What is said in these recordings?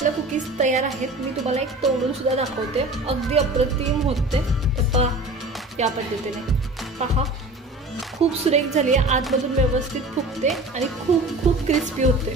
आपल्या कुकीज तयार आहेत। मी तुम्हाला एक तोडून सुद्धा दाखवते, अगदी अप्रतिम होते। तर पहा या पद्धतीने, पहा खूप सुरेख झाली आहे, आतमधून व्यवस्थित फुगते आणि खूप खूप क्रिस्पी होते।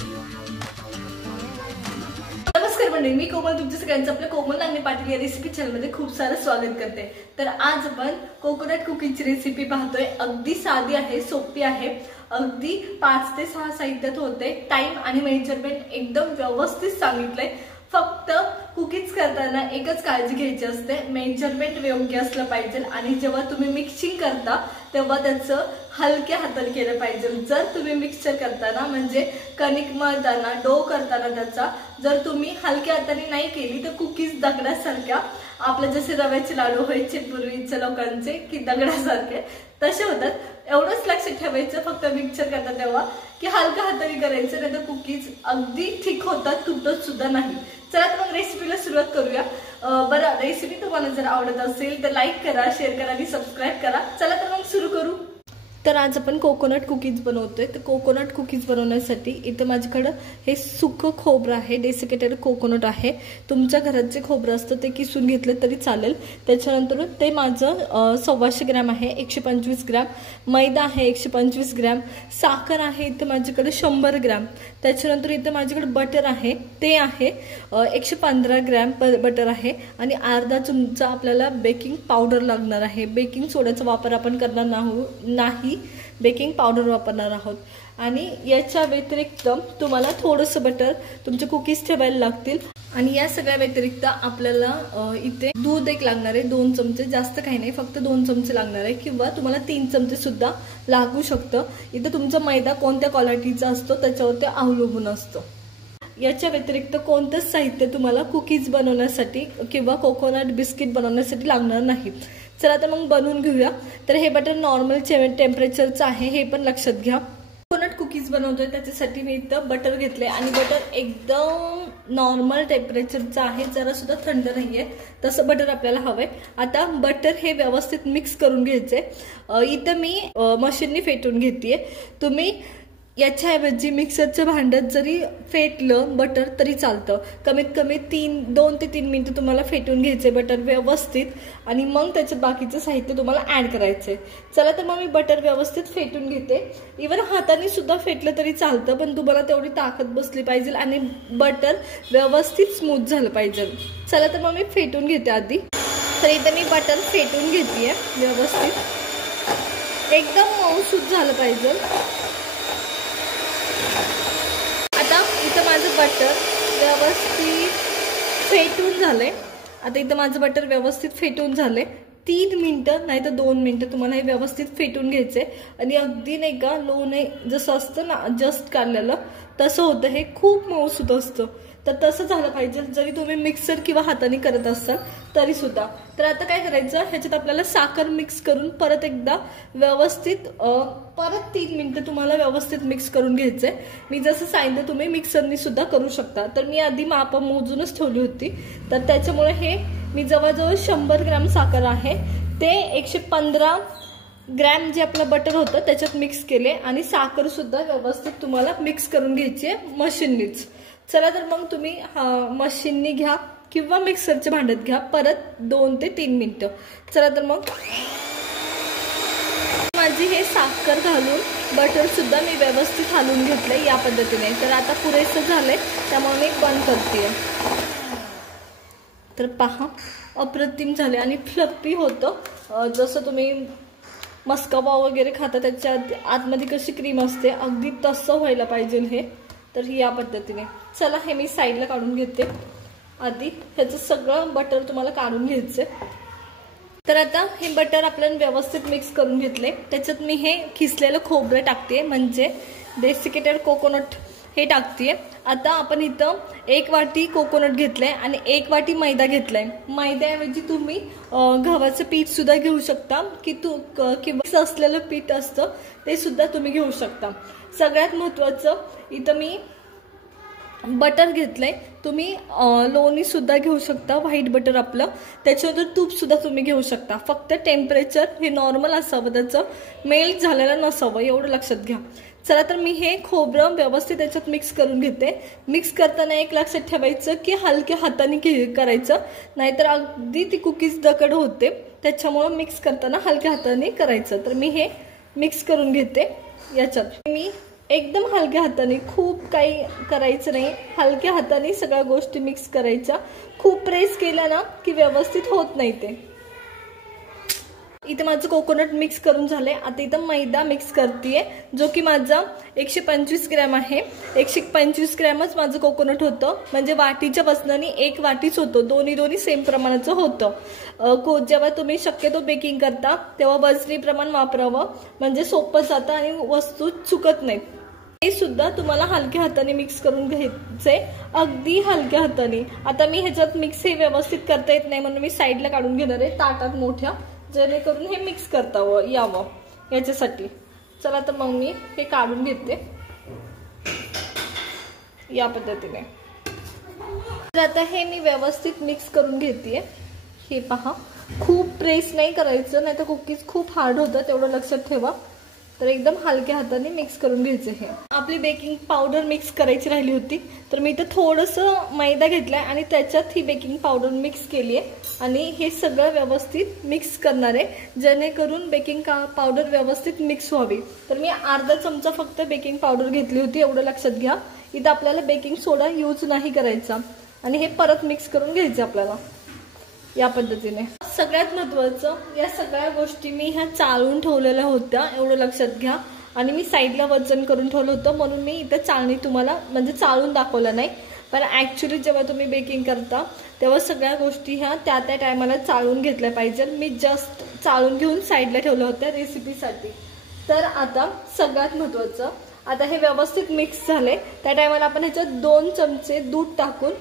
नमस्कार मंडळी, मी कोमल तुमच्या सगळ्यांचं आपल्या कोमल नागणे पाटील या रेसिपी चॅनलमध्ये खूप सारं स्वागत करते। तर आज आपण कोकोनट कुकीजची रेसिपी पाहतोय। अगदी साधी आहे, सोपी आहे, अगदी 5 ते 6 साहित्यात होते। टाइम आणि मेजरमेंट एकदम व्यवस्थित सांगितलंय। फक्त कुकीज करताना एकच काळजी घ्यायची असते, मेजरमेंट योग्य असलं पाहिजे आणि जेव्हा तुम्ही मिक्सिंग करता तेव्हा त्याचं हलक्या हाताने केलं पाहिजे। जर तुम्ही मिक्सचर करताना म्हणजे कणिक मळताना डो करताना त्याचा जर तुम्ही हलक्या हाताने नाही केली तर कुकीज दगडासारख्या, आपले जसे रव्याचे लाडू व्हायचे पूर्वीच्या लोकांचे की दगडासारखे तसे होतात। एवढंच लक्षात ठेवायचं फक्त मिक्सचर करता तेव्हा की हलक्या हाताने करायचं, नाही तर कुकीज अगदी ठीक होतात, तुटत सुद्धा नाही। चला तर मग रेसिपीला सुरुवात करूया। बरं, रेसिपी तुम्हाला जर आवडत असेल तर लाईक करा, शेअर करा आणि सबस्क्राईब करा। चला तर मग सुरू करू। तर आज आपण कोकोनट कुकीज बनवतोय। तर कोकोनट कुकीज बनवण्यासाठी इथे माझ्याकडे हे सुकं खोबरं आहे, डेसिकेटेड कोकोनट आहे। तुमच्या घरात जे खोबरं असतं ते किसून घेतलं तरी चालेल। त्याच्यानंतर ते माझं 125 ग्रॅम आहे, 125 ग्रॅम मैदा आहे, 125 ग्रॅम साखर आहे इथे माझ्याकडे 100 ग्रॅम। त्याच्यानंतर इथे माझ्याकडे बटर आहे, ते आहे 115 ग्रॅम बटर आहे आणि अर्धा चमचा आपल्याला बेकिंग पावडर लागणार आहे। बेकिंग सोड्याचा वापर आपण करणार नाही, बेकिंग पावडर वापरणार आहोत। आणि याच्या व्यतिरिक्त तुम्हाला थोडंसं बटर तुमचे कुकीज ठेवायला लागतील। आणि या सगळ्या व्यतिरिक्त आपल्याला इथे दूध एक लागणार आहे, 2 चमचे, जास्त काही नाही, फक्त 2 चमचे लागणार आहे, किंवा तुम्हाला 3 चमचे सुद्धा लागू शकतं। इथे तुमचा मैदा कोणत्या क्वालिटीचा असतो त्याच्यावरती अवलंबून असतं। याच्या व्यतिरिक्त कोणतंच साहित्य तुम्हाला कुकीज बनवण्यासाठी किंवा कोकोनट बिस्किट बनवण्यासाठी लागणार नाही। चला तर मग बनवून घेऊया। तर हे बटर नॉर्मल टेम्परेचरचं आहे, हे पण लक्षात घ्या। कोकोनट कुकीज बनवतोय त्याच्यासाठी मी इथं बटर घेतले आणि बटर एकदम नॉर्मल टेम्परेचरचं आहे, जरा सुद्धा थंड नाहीये, तसं बटर आपल्याला हवंय। आता बटर हे व्यवस्थित मिक्स करून घ्यायचे। इथं मी मशीननी फेटून घेतेय। तुम्ही याच्याऐवजी मिक्सरच्या भांड्यात जरी फेटलं बटर तरी चालतं। कमीत कमी 2 ते 3 मिनिटं तुम्हाला फेटून घ्यायचे बटर व्यवस्थित आणि मग त्याच्यात बाकीचं साहित्य तुम्हाला ऍड करायचंय। चला तर मग मी बटर व्यवस्थित फेटून घेते। इव्हन हाताने सुद्धा फेटलं तरी चालतं, पण तुम्हाला तेवढी ताकद बसली पाहिजे आणि बटर व्यवस्थित स्मूथ झालं पाहिजे। चला तर मग मी फेटून घेते आधी। तर इथं मी बटर फेटून घेतेय व्यवस्थित, एकदम मऊसूत झालं पाहिजे। आता इथं माझं बटर व्यवस्थित फेटून झालंय। आता इथं माझं बटर व्यवस्थित फेटून झालंय। 3 मिनिटं नाही तर 2 मिनिटं तुम्हाला हे व्यवस्थित फेटून घ्यायचंय आणि अगदी नाही का लो नाही, जसं असतं ना जस्ट काढलेलं तसं होतं, हे खूप मऊसूत असतं। तर तसं झालं पाहिजे जरी तुम्ही मिक्सर किंवा हाताने करत असाल तरी सुद्धा। तर आता काय करायचं, ह्याच्यात आपल्याला साखर मिक्स करून परत एकदा व्यवस्थित परत 3 मिनिटं तुम्हाला व्यवस्थित मिक्स करून घ्यायचंय। मी जसं सांगितलं तुम्ही मिक्सरनी सुद्धा करू शकता। तर मी आधी माप मोजूनच ठेवली होती, तर त्याच्यामुळे हे मी जवळजवळ 100 ग्रॅम साखर आहे ते 115 ग्रॅम जे आपलं बटर होतं त्याच्यात मिक्स केले आणि साखर सुद्धा व्यवस्थित तुम्हाला मिक्स करून घ्यायची आहे मशीननीच। चला तर मग तुम्ही मशीननी घ्या किंवा मिक्सरच्या भांड्यात घ्या, परत 2 ते 3 मिनिटं। चला तर मग माझी हे साखर घालून बटर सुद्धा मी व्यवस्थित हलवून घेतलंय या पद्धतीने। तर आता पुरेसं झालंय, त्यामुळे मी बंद करते। तर पहा अप्रतिम झाले आणि फ्लफी होतं, जसं तुम्ही मस्का पाव वगैरे खाता त्याच्या आतमध्ये कशी क्रीम असते अगदी तसं व्हायला पाहिजे हे। तर या पद्धतीने चला हे मी साईडला काढून घेते। आधी ह्याचं सगळं बटर तुम्हाला काढून घ्यायचंय। तर आता हे बटर आपल्याला व्यवस्थित मिक्स करून घेतले, त्याच्यात मी हे खिसलेलं खोबरं टाकते, म्हणजे डेसिकेटेड कोकोनट हे टाकते। आता आपण इथं 1 वाटी कोकोनट घेतलंय आणि 1 वाटी मैदा घेतलाय। मैद्याऐवजी तुम्ही गव्हाचं पीठ सुद्धा घेऊ शकता किंवा असलेलं पीठ असतं ते सुद्धा तुम्ही घेऊ शकता। सगळ्यात महत्त्वाचं इथं मी बटर घेतलंय, तुम्ही लोणी सुद्धा घेऊ शकता, व्हाईट बटर आपलं, त्याच्यावर तूप सुद्धा तुम्ही घेऊ शकता। फक्त टेम्परेचर हे नॉर्मल असावं, त्याचं मेल्ट झालेलं नसावं, एवढं लक्षात घ्या। चला तर मी हे खोबरं व्यवस्थित त्याच्यात मिक्स करून घेते। मिक्स करताना एक लक्षात ठेवायचं की हलक्या हाताने करायचं, नाहीतर अगदी ती कुकीज दगड होते, त्याच्यामुळे मिक्स करताना हलक्या हाताने करायचं। तर मी हे मिक्स करून घेते। याच्यात मी एकदम हलक्या हाताने, खूप काही करायचं नाही, हलक्या हाताने सगळ्या गोष्टी मिक्स करायच्या। खूप प्रेस केलं ना की व्यवस्थित होत नाही ते। इथे माझं कोकोनट मिक्स करून झाले। आता इथं मैदा मिक्स करतेय, जो की माझा 125 ग्रॅम आहे। 125 ग्रॅमच माझं कोकोनट होतं, म्हणजे वाटीच्या वजनाने 1 वाटीच होतं, दोन्ही सेम प्रमाणाचं होतं। जेव्हा तुम्ही शक्यतो बेकिंग करता तेव्हा वजनी प्रमाण वापरावं, म्हणजे सोपं जातं आणि वस्तू चुकत नाहीत। हे सुद्धा तुम्हाला हलक्या हाताने मिक्स करून घ्यायचे, अगदी हलक्या हाताने। आता मी ह्याच्यात मिक्स हे व्यवस्थित करता येत नाही, म्हणून मी साईडला काढून घेणार आहे ताटात मोठ्या, जेणेकरून हे मिक्स करता यावं याच्यासाठी। चला तर मग मी हे काढून घेते या पद्धतीने। तर आता हे मी व्यवस्थित मिक्स करून घेते। हे पहा, खूप प्रेस नाही करायचं, नाही तर कुकीज खूप हार्ड होतात, तेवढं लक्षात ठेवा। तर एकदम हलक्या हाताने मिक्स करून घ्यायचे। हे आपली बेकिंग पावडर मिक्स करायची राहिली होती, तर मी इथं थोडंसं मैदा घेतलाय आणि त्याच्यात ही बेकिंग पावडर मिक्स केली आहे आणि हे सगळं व्यवस्थित मिक्स करणार आहे, जेणेकरून बेकिंग पावडर व्यवस्थित मिक्स व्हावी। तर मी अर्धा चमचा फक्त बेकिंग पावडर घेतली होती, एवढं लक्षात घ्या। इथं आपल्याला बेकिंग सोडा यूज नाही करायचा आणि हे परत मिक्स करून घ्यायचं आपल्याला या पद्धतीने। सगळ्यात महत्त्वाचं, या सगळ्या गोष्टी मी ह्या चाळून ठेवलेल्या होत्या, एवढं लक्षात घ्या। आणि मी साईडला वजन करून ठेवलं होतं, म्हणून मी इथं चाळणी तुम्हाला म्हणजे चाळून दाखवलं नाही, पण ॲक्च्युली जेव्हा तुम्ही बेकिंग करता तेव्हा सगळ्या गोष्टी ह्या त्या टायमाला चाळून घेतल्या पाहिजे। मी जस्ट चाळून घेऊन साईडला ठेवल्या होत्या रेसिपीसाठी। तर आता सगळ्यात महत्त्वाचं, आता हे व्यवस्थित मिक्स झाले, त्या टायमाला आपण ह्याच्यात 2 चमचे दूध टाकून,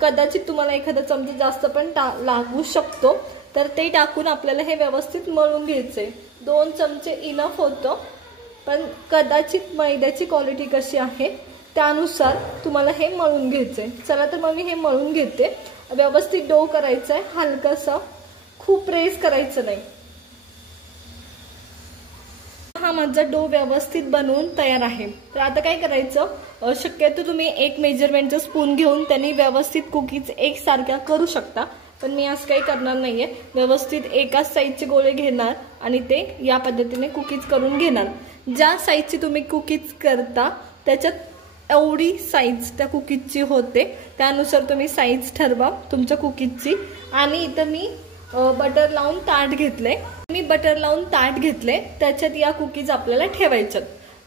कदाचित तुम्हाला एखादा चमचा जास्त पण लागू शकतो, तर ते टाकून आपल्याला हे व्यवस्थित मळून घ्यायचे। 2 चमचे इनफ होतं, पण कदाचित मैद्याची क्वालिटी कशी आहे त्यानुसार तुम्हाला हे मळून घ्यायचे। चला तर मग मी हे मळून घेते। व्यवस्थित डो करायचा आहे, हलकासा, खूप प्रेस करायचं नाही। हा माझा डो व्यवस्थित बनवून तयार आहे। तर आता काय करायचं, शक्यतो तुम्ही एक मेजरमेंटचा स्पून घेऊन त्यांनी व्यवस्थित कुकीज एकसारख्या करू शकता, पण मी असं काही करणार नाहीये। व्यवस्थित एकाच साईजचे गोळे घेणार आणि ते या पद्धतीने कुकीज करून घेणार। ज्या साईजची तुम्ही कुकीज करता त्याच्यात एवढी साईज त्या कुकीजची होते, त्यानुसार तुम्ही साईज ठरवा तुमच्या कुकीजची। आणि इथं मी बटर लावून ताट घेतले, त्याच्यात या कुकीज आपल्याला ठेवायच्यात।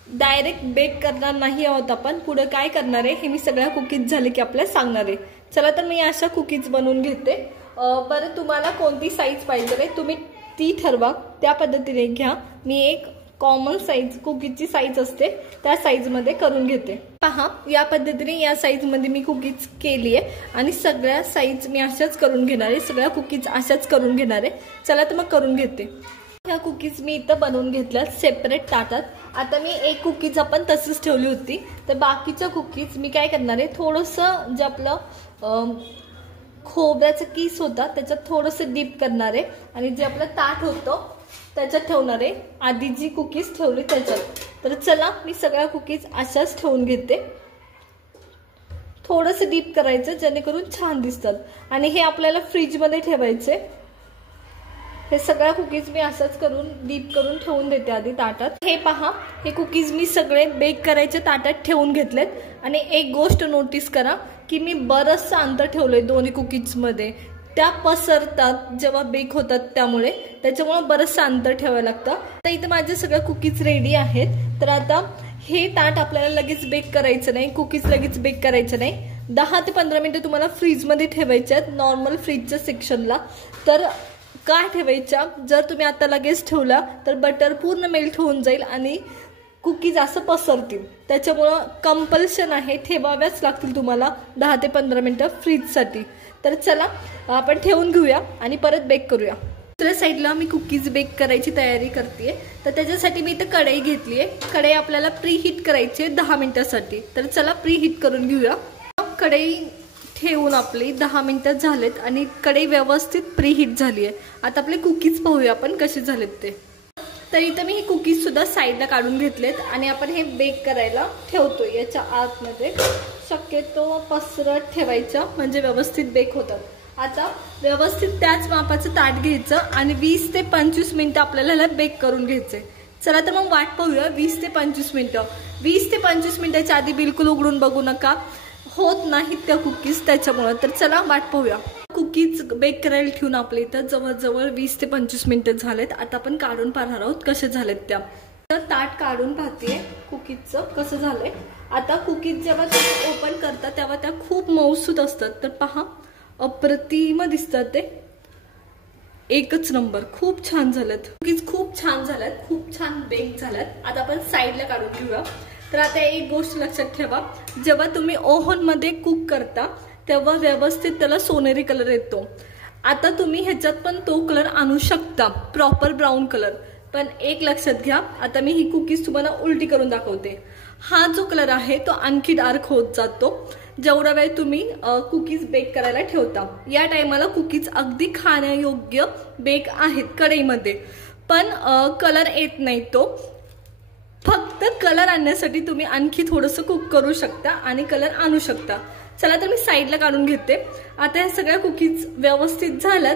डायरेक्ट बेक करणार नाही आहोत आपण, पुढे काय करणार आहे हे मी सगळ्या कुकीज झाले की आपल्याला सांगणार आहे। चला तर मी अशा कुकीज बनवून घेते। बरं, तुम्हाला कोणती साईज पाहिजे आहे तुम्ही ती ठरवा, त्या पद्धतीने घ्या। मी एक कॉमन साईज कुकीजची साईज असते त्या साईजमध्ये करून घेते। पहा, या पद्धतीने या साईजमध्ये मी कुकीज केली आहे आणि सगळ्या साईज मी अशाच करून घेणार आहे, सगळ्या कुकीज अशाच करून घेणार आहे। चला तर मग करून घेते। ह्या कुकीज मी इथं बनवून घेतल्या सेपरेट ताटात। आता मी एक कुकीज आपण तसंच ठेवली होती, तर बाकीच्या कुकीज मी काय करणार आहे, थोडंसं जे आपलं खोबऱ्याचा किस होता त्याच्यात थोडंसं डीप करणार आहे आणि जे आपलं ताट होतं त्याच्यात ठेवणार आहे, आधी जी कुकीज ठेवली त्याच्यात। तर चला मी सगळ्या कुकीज अशाच ठेवून घेते। थोडंसं डीप करायचं जेणेकरून छान दिसतात आणि हे आपल्याला फ्रीजमध्ये ठेवायचे। हे सगळ्या कुकीज मी असंच करून डीप करून ठेवून देते आधी ताटात। हे पहा, हे कुकीज मी सगळे बेक करायचे ताटात ठेवून घेतलेत। आणि एक गोष्ट नोटीस करा की मी बरंचसं अंतर ठेवलंय दोन्ही कुकीजमध्ये, त्या पसरतात जेव्हा बेक होतात, त्याच्यामुळे बरंचसं अंतर ठेवावं लागतं। तर इथे माझे सगळे कुकीज रेडी आहेत। तर आता हे ताट आपल्याला लगेच बेक करायचं नाही, कुकीज लगेच बेक करायचं नाही, 10 ते 15 मिनिटं तुम्हाला फ्रीजमध्ये ठेवायचे आहेत, नॉर्मल फ्रीजच्या सेक्शनला। तर काय ठेवायच्या, जर तुम्ही आता लगेच ठेवला तर बटर पूर्ण मेल्ट होऊन जाईल आणि कुकीज असं पसरतील, त्याच्यामुळं कंपल्शन आहे, ठेवाव्याच लागतील तुम्हाला 10 ते 15 मिनिटं फ्रीजसाठी। तर चला आपण ठेवून घेऊया आणि परत बेक करूया। दुसऱ्या साईडला मी कुकीज बेक करायची तयारी करते, तर त्याच्यासाठी मी इथं कढई घेतली आहे। कढई आपल्याला प्रीहीट करायची आहे 10 मिनिटासाठी, तर चला प्रीहीट करून घेऊया। कढई ठेवून आपली 10 मिनिटं झालेत आणि कढई व्यवस्थित प्रीहीट झाली आहे। आता आपले कुकीज पाहूया आपण कसे झालेत ते। तर इथं मी ही कुकीज सुद्धा साईडला काढून घेतलेत आणि आपण हे बेक करायला ठेवतोय याच्या आतमध्ये. शक्यतो पसरट ठेवायचं म्हणजे व्यवस्थित बेक होतात. आता व्यवस्थित त्याच मापाचं ताट घ्यायचं आणि 20 ते 25 मिनिटं आपल्याला ह्याला बेक करून घ्यायचंय. चला तर मग वाट पाहूया 20 ते 25 मिनिटं. 20 ते 25 मिनिटाच्या आधी बिलकुल उघडून बघू नका, होत नाहीत त्या कुकीज त्याच्यामुळे. तर चला वाट पाहूया. कुकीज बेक करायला ठेवून आपल्या इथं जवळजवळ 20 ते 25 मिनिटं झालेत. आता आपण काढून पाहणार आहोत कसे झालेत त्या. तर ताट काढून पाहते कुकीजचं कसं झालंय. आता कुकीज जेव्हा तुम्ही ओपन करता तेव्हा त्या खूप मऊसूत असतात. तर पहा, अप्रतिम दिसतात ते, एकच नंबर, खूप छान झालेत कुकीज, खूप छान झाल्यात, खूप छान बेक झाल्यात. आता आपण साईडला काढून घेऊया. तर आता एक गोष्ट लक्षात ठेवा, जेव्हा तुम्ही ओव्हन मध्ये कुक करता तेव्हा व्यवस्थित त्याला सोनेरी कलर येतो. आता तुम्ही ह्याच्यात पण तो कलर आणू शकता, प्रॉपर ब्राऊन कलर. पण एक लक्षात घ्या, आता मी ही कुकीज तुम्हाला उलटी करून दाखवते. हा जो कलर आहे तो आणखी डार्क होत जातो जेवढा वेळ तुम्ही कुकीज बेक करायला ठेवता. या टायमाला कुकीज अगदी खाण्यायोग्य बेक आहेत कढईमध्ये, पण कलर येत नाही. तो फक्त कलर आणण्यासाठी तुम्ही आणखी थोडंसं कुक करू शकता आणि कलर आणू शकता. चला तर मी साईडला काढून घेते. आता ह्या सगळ्या कुकीज व्यवस्थित झाल्यात.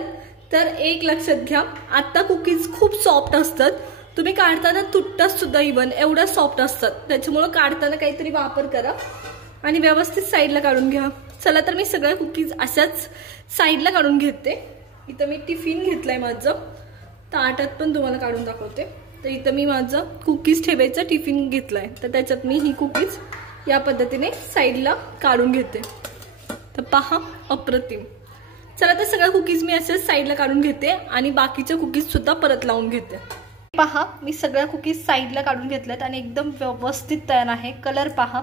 तर एक लक्षात घ्या, आता कुकीज खूप सॉफ्ट असतात, तुम्ही काढताना तुटतात सुद्धा, इव्हन एवढ्या सॉफ्ट असतात. त्याच्यामुळे काढताना काहीतरी वापर करा आणि व्यवस्थित साईडला काढून घ्या. चला तर मी सगळ्या कुकीज अशाच साईडला काढून घेते. इथं मी टिफिन घेतलाय माझं, ताटात पण तुम्हाला काढून दाखवते. तर इथं मी माझं कुकीज ठेवायचं टिफिन घेतलाय, तर त्याच्यात मी ही कुकीज या पद्धतीने साईडला काढून घेते. तर पहा, अप्रतिम. चला तर सगळ्या कुकीज मी अशाच साईडला काढून घेते आणि बाकीच्या कुकीज सुद्धा परत लावून घेते. पहा, मी सगळ्या कुकीज साईडला काढून घेतल्यात आणि एकदम व्यवस्थित तयार आहे. कलर पहा,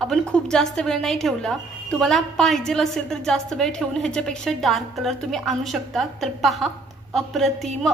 आपण खूप जास्त वेळ नाही ठेवला. तुम्हाला पाहिजे असेल तर जास्त वेळ ठेवून ह्याच्यापेक्षा डार्क कलर तुम्ही आणू शकता. तर पहा, अप्रतिम.